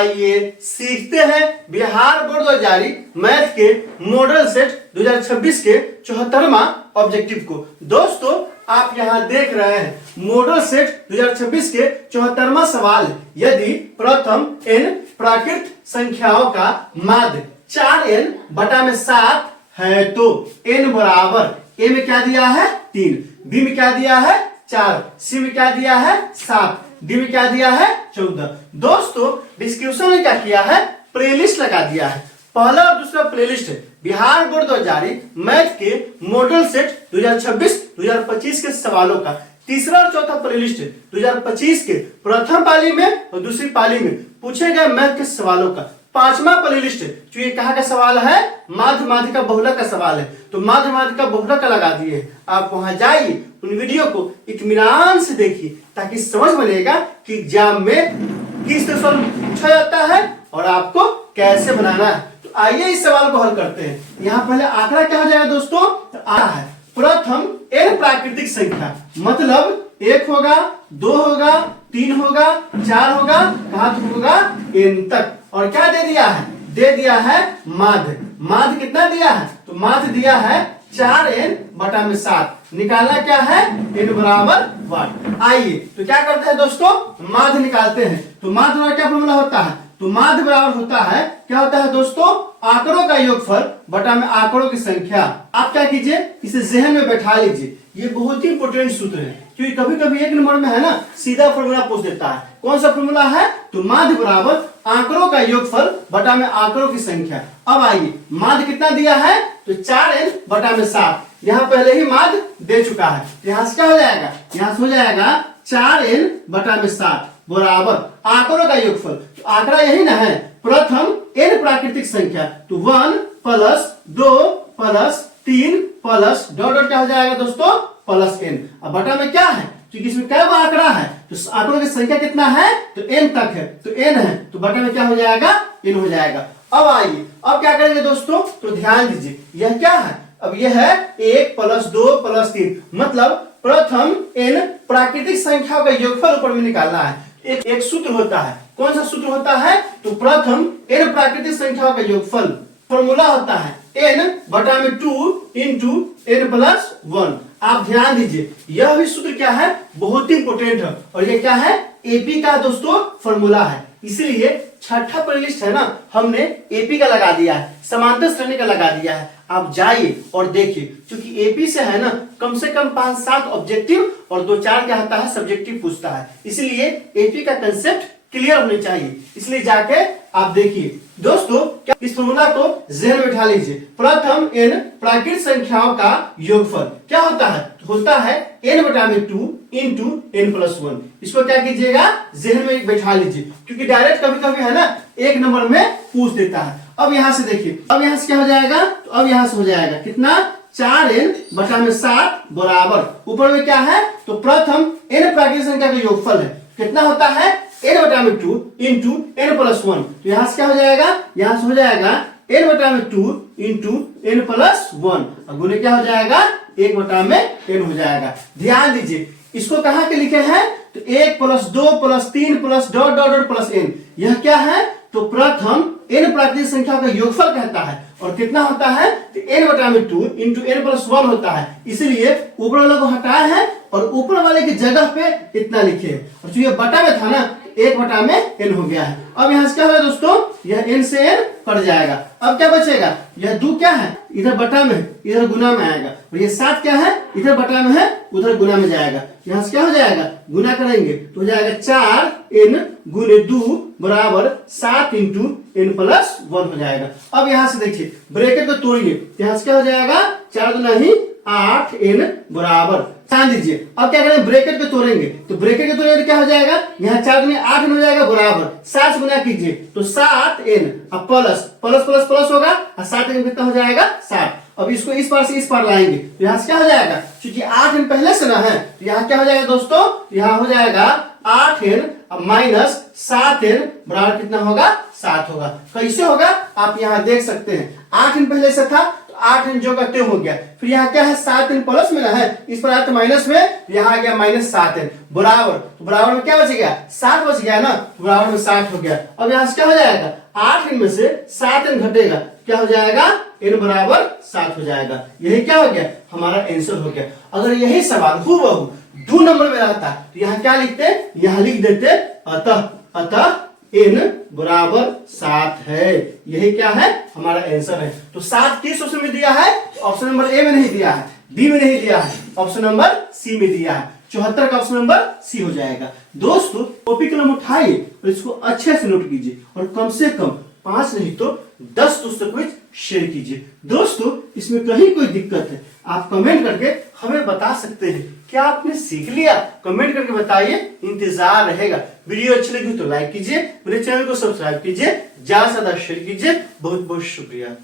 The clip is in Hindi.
आइए सीखते हैं बिहार बोर्ड 2020 मैथ के मॉडल सेट 2026 के 74वां ऑब्जेक्टिव को। दोस्तों आप यहाँ देख रहे हैं मॉडल सेट 2026 के 74वां सवाल। यदि प्रथम n प्राकृत संख्याओं का माध्य 4n बटा में 7 है तो n बराबर a में क्या दिया है 3, b में क्या दिया है 4, c में क्या दिया है 7, डी में क्या दिया है 14। दोस्तों डिस्क्रिप्शन में क्या किया है प्लेलिस्ट लगा दिया है। पहला और दूसरा प्लेलिस्ट है बिहार बोर्ड 2020 मैथ के मॉडल सेट 2026-2025 के सवालों का। तीसरा और चौथा प्लेलिस्ट है 2025 के प्रथम पाली में और दूसरी पाली में पूछे गए मैथ के सवालों का। पांचवा प्लेलिस्ट है जो ये कहाँ का सवाल है माध्य माध्यिका बहुलक का सवाल है, तो माध्य माध्यिका बहुलक का लगा दिए। आप वहां जाइए उन वीडियो को इत्मीनान से देखिए ताकि समझ बनेगा कि एग्जाम में किस तरह सवाल पूछा जाता है और आपको कैसे बनाना है। तो आइए इस सवाल को हल करते हैं। यहाँ पहले आंकड़ा क्या हो जाएगा दोस्तों, तो आ है प्रथम n प्राकृतिक संख्या, मतलब 1 होगा, 2 होगा, 3 होगा, 4 होगा, कहाँ तक होगा n तक। और क्या दे दिया है, दे दिया है माध्य। माध्य कितना दिया है, तो माध्य दिया है 4n बटा में 7। निकालना क्या है n बराबर 1। आइए तो क्या करते हैं दोस्तों, माध्य निकालते हैं। तो माध्य बराबर क्या फॉर्मूला होता है, तो माध्य बराबर होता है क्या होता है दोस्तों, आंकड़ों का योगफल बटा में आंकड़ों की संख्या। आप क्या कीजिए इसे जहन में बैठा लीजिए, ये बहुत ही इंपॉर्टेंट सूत्र है क्योंकि कभी कभी एक नंबर में है ना सीधा फॉर्मूला पूछ देता है। कौन सा फॉर्मूला है, तो माध्य बराबर आंकड़ों का योगफल बटा में आंकड़ों की संख्या। अब आइए माध्य कितना दिया है, तो 4n बटा में 7। यहाँ पहले ही माध्य दे चुका है, यहाँ से क्या हो जाएगा, यहाँ से हो जाएगा 4n बटा में 7 बराबर आंकड़ों का योगफल। तो आंकड़ा यही ना है प्रथम n प्राकृतिक संख्या, तो 1 plus 2 plus 3 plus dot dot क्या हो जाएगा दोस्तों प्लस n। अब बटा में क्या है, क्योंकि इसमें क्या आंकड़ा है तो आंकड़ों की संख्या कितना है, तो n तक है, तो n है, तो बटा में क्या हो जाएगा n हो जाएगा। अब आइए अब क्या करेंगे दोस्तों, तो ध्यान दीजिए यह क्या है, अब यह है 1 प्लस 2 प्लस 3, मतलब प्रथम n प्राकृतिक संख्याओं का योगफल ऊपर में निकालना है। एक सूत्र होता है, कौन सा सूत्र होता है, तो प्रथम n प्राकृतिक संख्याओं का योगफल फॉर्मूला होता है n बटा में 2 इंटू n प्लस 1। आप ध्यान दीजिए यह भी सूत्र क्या है बहुत ही इंपोर्टेंट है और ये क्या है एपी का दोस्तों फॉर्मूला है। इसलिए छठा प्लेलिस्ट है ना हमने एपी का लगा दिया है, समांतर श्रेणी का लगा दिया है। आप जाइए और देखिए क्योंकि एपी से है ना कम से कम 5-7 ऑब्जेक्टिव और 2-4 क्या होता है सब्जेक्टिव पूछता है, इसलिए एपी का कंसेप्ट क्लियर होने चाहिए। इसलिए जाके आप देखिए दोस्तों क्या इस फॉर्मूला को जहन में बैठा लीजिए। प्रथम n प्राकृतिक संख्याओं का योगफल क्या होता है, होता है n बटा में 2 इंटू n प्लस 1। इसको क्या कीजिएगा जहन में बैठा लीजिए क्योंकि डायरेक्ट कभी कभी है ना एक नंबर में पूछ देता है। अब यहाँ से देखिए, अब यहाँ से क्या हो जाएगा, तो अब यहाँ से हो जाएगा कितना 4n बटा में 7 बराबर ऊपर में क्या है, तो प्रथम n प्राकृतिक संख्या का योगफल है कितना होता है n बटा में 2 इंटू n प्लस 1। तो यहाँ से क्या हो जाएगा, यहाँ से हो जाएगा n बटा में 2 इंटू n प्लस 1, गुने क्या हो जाएगा 1 बटा में n हो जाएगा। ध्यान दीजिए इसको कहाँ के लिखे हैं, तो 1 plus 2 plus 3 plus dot dot dot plus n। यह क्या है, तो प्रथम n प्राकृतिक संख्या का योगफल कहता है और कितना होता है, तो n बटा में 2 इंटू n प्लस 1 होता है। इसलिए ऊपर वाले को हटाया है और ऊपर वाले की जगह पे इतना लिखे और जो ये बटा में था ना 1 बटा में n हो गया है। अब यहाँ से क्या होगा दोस्तों, यह n से n कट जाएगा। अब क्या बचेगा, यह 2 क्या है इधर बटा में इधर गुना में आएगा और ये 7 क्या है इधर बटा में है उधर गुना में जाएगा। यहाँ से क्या हो जाएगा गुना करेंगे तो हो जाएगा 4n गुने 2 बराबर 7 इंटू n प्लस 1 हो जाएगा। अब यहाँ से देखिए ब्रैकेट को तोड़िए, यहाँ से क्या हो जाएगा 4 दूना ही 8n बराबर। ध्यान दीजिए अब क्या करेंगे ब्रैकेट को तोड़ेंगे, तो ब्रैकेट को तोड़ेंगे तो क्या हो जाएगा, यहाँ 4 दूनी 8 हो जाएगा बराबर 7 से गुना कीजिए तो 7n, अब प्लस प्लस प्लस प्लस होगा और 7n कितना हो जाएगा 7। अब इसको इस पार से इस पार लाएंगे तो यहाँ से क्या हो जाएगा, क्योंकि 8n पहले से ना है तो यहाँ क्या हो जाएगा दोस्तों, यहाँ हो जाएगा 8n माइनस 7n बराबर कितना होगा 7 होगा। कैसे होगा आप यहाँ देख सकते हैं, 8n पहले से था तो 8n जो करते हो गया, फिर यहाँ क्या है 7n प्लस में ना है, इस पर आया तो माइनस में, यहाँ आ गया -7n बराबर, तो बराबर में क्या बच गया 7 बच गया ना, बराबर में 7 हो गया। अब यहाँ से क्या हो जाएगा 8n में से 7n घटेगा, क्या हो जाएगा n बराबर 7 हो जाएगा। यही क्या हो गया हमारा आंसर हो गया। अगर यही सवाल हूबहू 2 नंबर में रहता तो यहाँ क्या लिखते, यहाँ लिख देते अतः n बराबर 7 है। यही क्या है हमारा आंसर है। तो 7 किस ऑप्शन में दिया है, ऑप्शन नंबर ए में नहीं दिया है, बी में नहीं दिया है, ऑप्शन नंबर सी में दिया है। 74 का ऑप्शन नंबर सी हो जाएगा। दोस्तों कॉपी कलम उठाइए और इसको अच्छे से नोट कीजिए और कम से कम 5 नहीं तो 10 दोस्तों को शेयर कीजिए। दोस्तों इसमें कहीं कोई दिक्कत है आप कमेंट करके हमें बता सकते हैं। क्या आपने सीख लिया, कमेंट करके बताइए, इंतजार रहेगा। वीडियो अच्छी लगी तो लाइक कीजिए, मेरे चैनल को सब्सक्राइब कीजिए, ज्यादा से ज्यादा शेयर कीजिए। बहुत बहुत शुक्रिया।